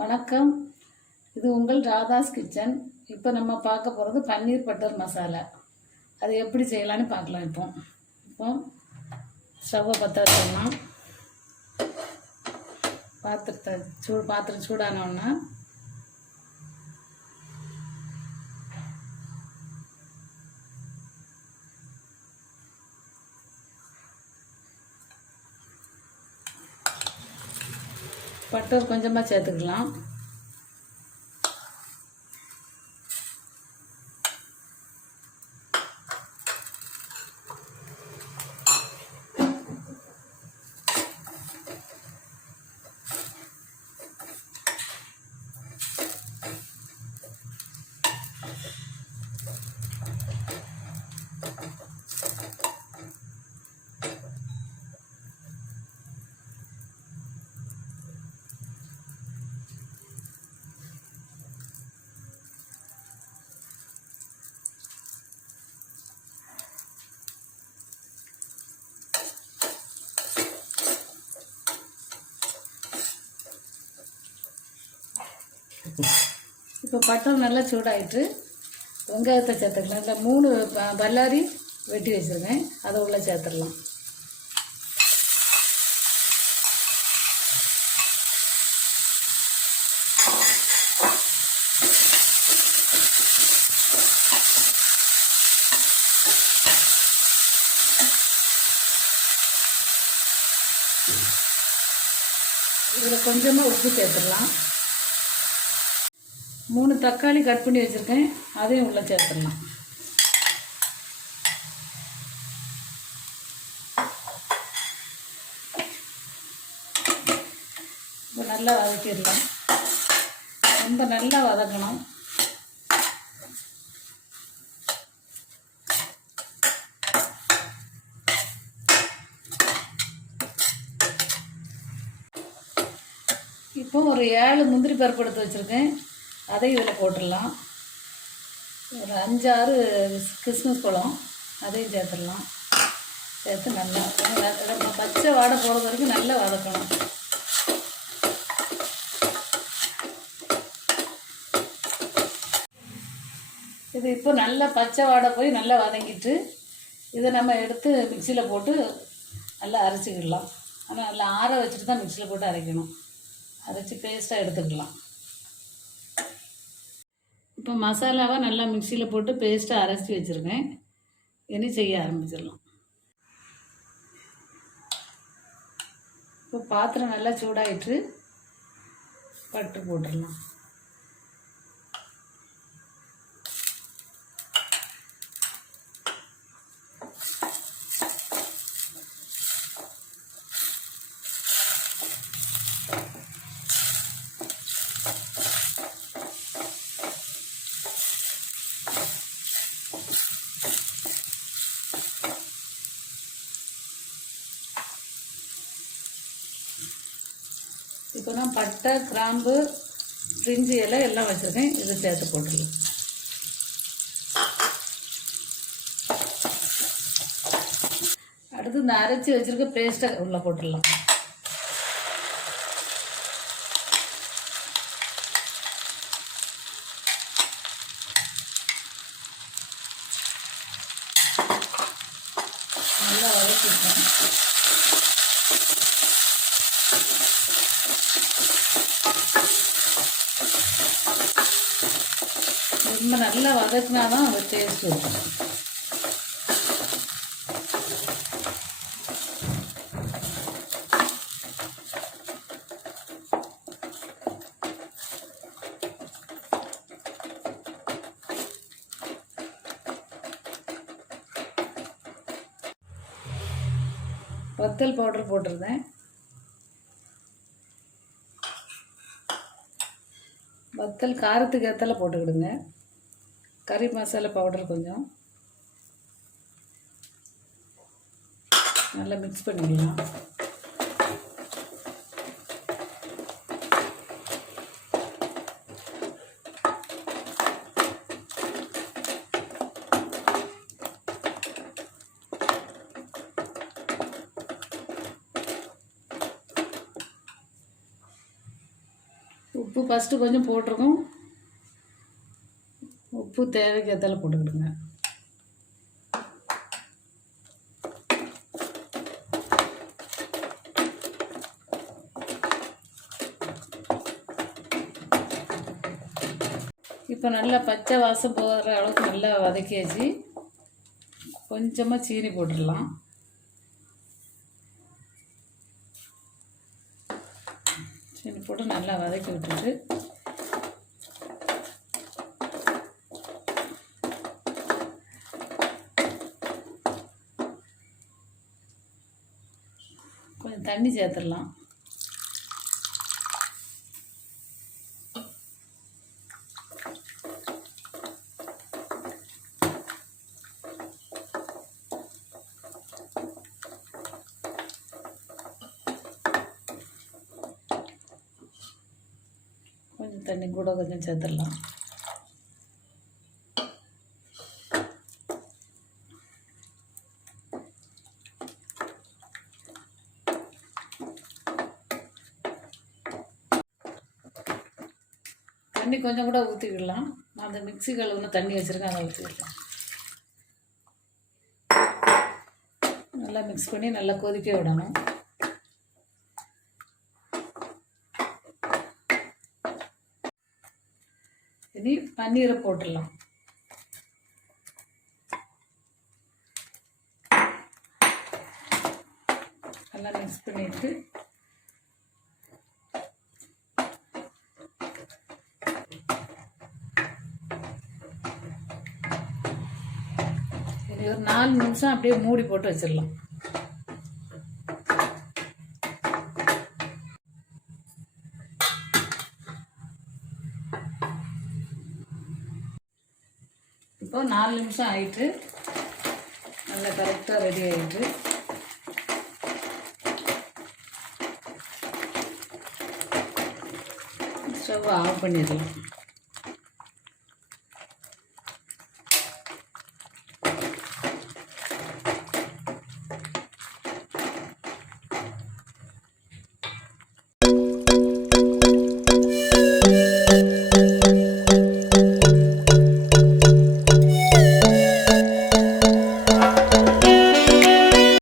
வணக்கம். இது உங்கள் ராதாஸ் கிச்சன். இப்போ நம்ம பார்க்க போகிறது பன்னீர் பட்டர் மசாலா. அது எப்படி செய்யலான்னு பார்க்கலாம். இப்போ ஸ்டவ்வை பற்ற வச்சிடலாம். பாத்திரம் சூடானோன்னா பட்டர் கொஞ்சமாக சேர்த்துக்கலாம். இப்போ பட்டர் நல்லா சூடாயிட்டு வெங்காயத்தை சேர்த்துக்கலாம். இல்லை 3 பல்லாரி வெட்டி வச்சுருக்கேன், அதை உள்ளே சேர்த்துடலாம். இதில் கொஞ்சமாக உப்பு சேர்த்துடலாம். 3 தக்காளி கட் பண்ணி வச்சுருக்கேன், அதையும் உள்ளே சேர்த்துடலாம். இப்போ நல்லா வதக்கிடலாம். ரொம்ப நல்லா வதக்கணும். இப்போ ஒரு 7 முந்திரி பருப்பு எடுத்து வச்சுருக்கேன், அதையும் இதில் போட்டுடலாம். ஒரு 5-6 கிஸ்மிஸ் பழம், அதையும் சேர்த்துடலாம். சேர்த்து நல்லா பச்சை வாடை போடுற வரைக்கும் நல்லா வதக்கணும். இது இப்போ நல்லா பச்சை வாடை போய் நல்லா வதங்கிட்டு இதை நம்ம எடுத்து மிக்சியில் போட்டு நல்லா அரைச்சிக்கிடலாம். ஆனால் நல்லா ஆற வச்சுட்டு தான் மிக்சியில் போட்டு அரைக்கணும். அரைச்சி பேஸ்ட்டாக எடுத்துக்கலாம். இப்போ மசாலாவை நல்லா மிக்சியில் போட்டு பேஸ்ட்டாக அரைச்சி வச்சுருக்கேன். இனி செய்ய ஆரம்பிச்சிடலாம். இப்போ பாத்திரம் நல்லா சூடாயிட்டு பட்டர் போட்டுடலாம். இப்போ நான் பட்டை, கிராம்பு, பிரிஞ்சி இலை எல்லாம் வச்சுருக்கேன், இதை சேர்த்து போட்டுடலாம். அடுத்து இந்த அரைச்சி வச்சுருக்க பேஸ்ட்டை உள்ளே போட்டுடலாம். நல்லா வதக்கிட்டேன். ரொம்ப நல்லா வதக்கினா தான் அந்த டேஸ்ட் இருக்கும். வத்தல் பவுடர் போட்டிருந்தேன். வத்தல் காரத்துக்கு ஏற்றல போட்டுக்கிடுங்க. கறி மசாலா பவுடர் கொஞ்சம் நல்லா மிக்ஸ் பண்ணிக்கலாம். உப்பு ஃபஸ்ட்டு கொஞ்சம் போட்டிருக்கோம். உப்பு தேவைக்கு ஏற்றால போட்டுக்கிடுங்க. இப்போ நல்லா பச்சை வாசம் போகிற அளவுக்கு நல்லா வதக்கியாச்சு. கொஞ்சமாக சீனி போட்டுடலாம். சீனி போட்டு நல்லா வதக்கி விட்டுட்டு கொஞ்சம் தண்ணி சேர்த்துடலாம். கொஞ்சம் தண்ணி கூட கொஞ்சம் சேர்த்துடலாம். தண்ணி கொஞ்சம் கூட ஊற்றிக்கிடலாம். நான் அந்த மிக்ஸி கழுவுன தண்ணி வச்சுருக்கேன், அதை ஊற்றிக்கிடலாம். நல்லா மிக்ஸ் பண்ணி நல்லா கொதிக்க விடணும். இனி பன்னீரை போட்டுடலாம். நல்லா மிக்ஸ் பண்ணிட்டு இனி ஒரு 4 நிமிஷம் அப்படியே மூடி போட்டு வச்சிடலாம். இப்போ 4 நிமிஷம் ஆயிட்டு நல்லா கரெக்டாக ரெடி ஆகிட்டு ஸ்டவ் ஆஃப் பண்ணிடலாம்.